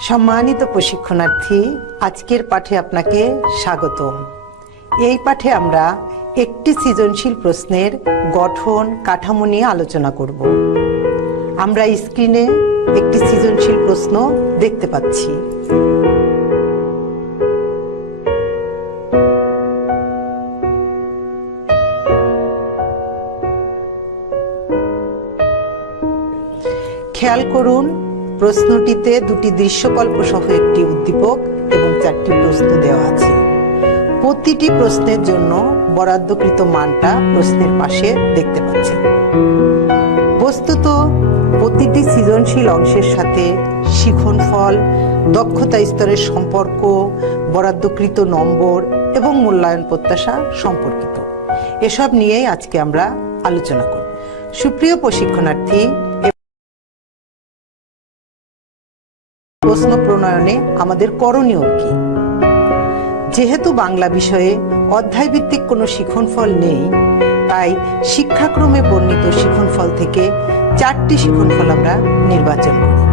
সম্মানিত প্রশিক্ষণার্থী, আজকের পাঠে আপনাকে স্বাগতম। এই পাঠে আমরা একটি সৃজনশীল প্রশ্নের গঠন, কাঠামো নিয়ে আলোচনা করব। আমরা স্ক্রিনে একটি সৃজনশীল প্রশ্ন দেখতে পাচ্ছি। খেয়াল করুন প্রশ্নটিতে দুটি দৃশ্যকল্প সহ একটি উদ্দীপক এবং চারটি প্রশ্ন দেওয়া আছে। প্রতিটি প্রশ্নের জন্য বরাদ্দকৃত মানটা প্রশ্নের পাশে দেখতে পাচ্ছেন। বস্তুত প্রতিটি সৃজনশীল অংশের সাথে শিখন ফল, দক্ষতা স্তরের সম্পর্ক, বরাদ্দকৃত নম্বর এবং মূল্যায়ন প্রত্যাশা সম্পর্কিত। এসব নিয়েই আজকে আমরা আলোচনা করব। সুপ্রিয় প্রশিক্ষণার্থী প্রশ্ন প্রণয়নে আমাদের করণীয় কি? যেহেতু বাংলা বিষয়ে অধ্যায়ভিত্তিক কোনো শিখনফল নেই, তাই শিক্ষাক্রমে বর্ণিত শিখনফল থেকে চারটি শিখনফল আমরা নির্বাচন করি।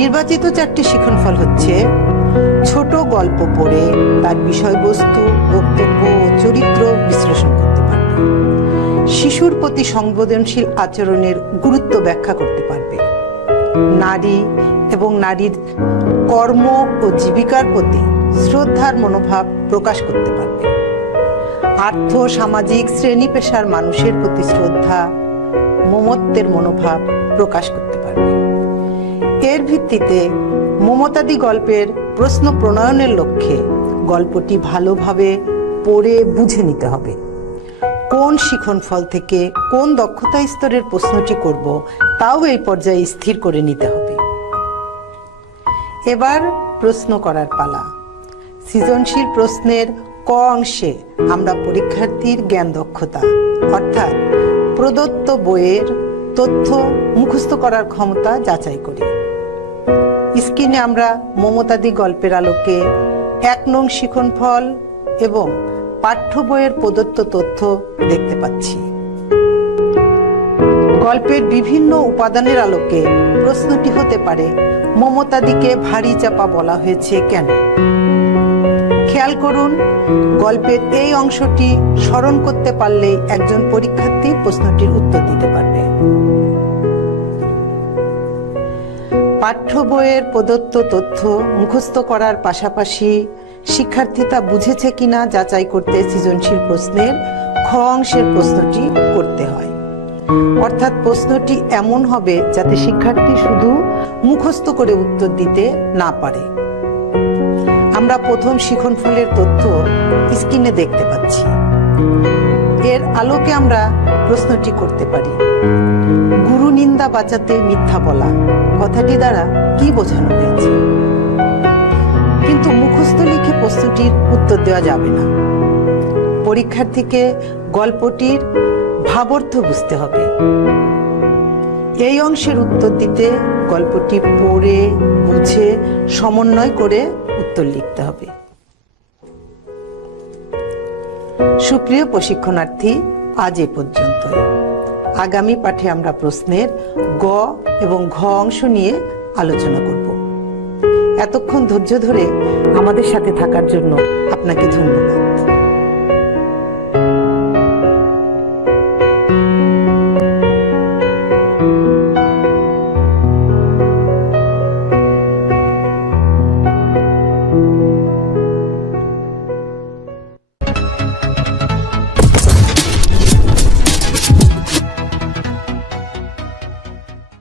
নির্বাচিত চারটি শিখনফল হচ্ছে, ছোট গল্প পড়ে তার বিষয়বস্তু, বক্তব্য ও চরিত্র বিশ্লেষণ করতে পারবে। শিশুর প্রতি সংবেদনশীল আচরণের গুরুত্ব ব্যাখ্যা করতে পারবে। নারী এবং নারীর কর্ম ও জীবিকার প্রতি শ্রদ্ধার মনোভাব প্রকাশ করতে পারবে। আর্থ, সামাজিক শ্রেণি পেশার মানুষের প্রতি শ্রদ্ধা, মমত্বের মনোভাব প্রকাশ করতে পারবে। এর ভিত্তিতে মমতাদি গল্পের প্রশ্ন প্রণয়নের লক্ষ্যে গল্পটি ভালোভাবে পড়ে বুঝে নিতে হবে। কোন শিখন ফল থেকে কোন দক্ষতা স্তরের প্রশ্নটি করব, তাও এই পর্যায়ে স্থির করে নিতে হবে। এবার প্রশ্ন করার পালা। সৃজনশীল প্রশ্নের ক অংশে আমরা পরীক্ষার্থীর জ্ঞান দক্ষতা, অর্থাৎ প্রদত্ত বইয়ের তথ্য মুখস্থ করার ক্ষমতা যাচাই করি। স্ক্রিনে আমরা মমতাদি গল্পের আলোকে এক নং শিখন ফল এবং পাঠ্য বইয়ের প্রদত্ত তথ্য দেখতে পাচ্ছি। গল্পের বিভিন্ন উপাদানের আলোকে প্রশ্নটি হতে পারে, মমতাদিকে ভারী চাপা বলা হয়েছে কেন? খেয়াল করুন, গল্পের এই অংশটি স্মরণ করতে পারলে একজন পরীক্ষার্থী প্রশ্নটির উত্তর দিতে পারবে। পাঠ্য বইয়ের প্রদত্ত তথ্য মুখস্থ করার পাশাপাশি শিক্ষার্থী তা বুঝেছে কিনা যাচাই করতে সৃজনশীল প্রশ্নের খ অংশের প্রশ্নটি করতে হয়। অর্থাৎ প্রশ্নটি এমন হবে যাতে শিক্ষার্থী শুধু মুখস্থ করে উত্তর দিতে না পারে। আমরা প্রথম শিখন ফলের তথ্য স্ক্রিনে দেখতে পাচ্ছি। এর আলোকে আমরা প্রশ্নটি করতে পারি। গুরু নিন্দা বাঁচাতে মিথ্যা বলা, কথাটি দ্বারা কি বোঝানো হয়েছে? কিন্তু মুখস্থ লিখে প্রশ্নটির উত্তর দেওয়া যাবে না। পরীক্ষার্থীকে গল্পটির ভাবার্থ বুঝতে হবে। এই অংশের উত্তর দিতে গল্পটি পড়ে, বুঝে, সমন্বয় করে উত্তর লিখতে হবে। সুপ্রিয় প্রশিক্ষণার্থী, আজ এ পর্যন্ত আগামী পাঠে আমরা প্রশ্নের গ এবং ঘ অংশ নিয়ে আলোচনা করব। এতক্ষণ ধৈর্য ধরে আমাদের সাথে থাকার জন্য আপনাকে ধন্যবাদ।